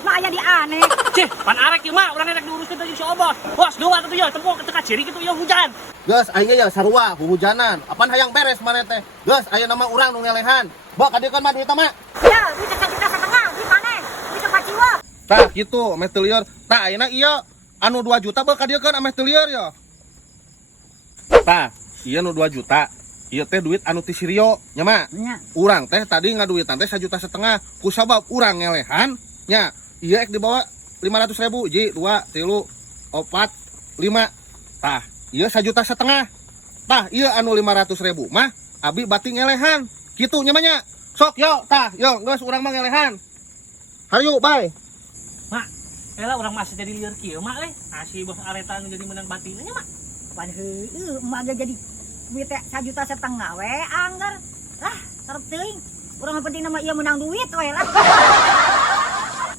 duit mah aya di aneh. Cih, pan arek ieu mah urang rek diuruskeun teh si Obos. Bos, dewa atuh ya, tepung teka ciri kitu ya hujan. Geus aing ya sarua hujanan. Apan hayang beres maneh teh. Geus aya nama urang nu ngelehan. Bok ka dieu kan mah duit mah. Ya, duit 1,5 juta, duit maneh. Duit tempat jiwa. Tah kitu ame teu lieur. Tah ayeuna ieu anu 2 juta beuh ka dieu kan ame teu lieur ya. Tah, ieu nu 2 juta. Ieu teh duit anu ti si Rio, nya mah. Nya. Urang teh tadi ngaduitan teh 1,5 juta. Kusabab urang ngelehan nya. Ieu ek dibawa 500.000 ji 2 3 4 5. Tah, ieu 1,5 juta. Tah, ieu anu 500.000 mah abi bati ngelehan. Kitu nya mah nya. Sok yo, tah, yo geus urang mah ngelehan. Hayu, bye. Mak, elah urang masih jadi lieur kieu mak leh. Asih bos areta nu jadi menang batinna nya mak. Pan heueuh emak ge jadi duit 1,5 juta we anggar. Lah, sarep teuing. Urang penting nama ieu menang duit we lah.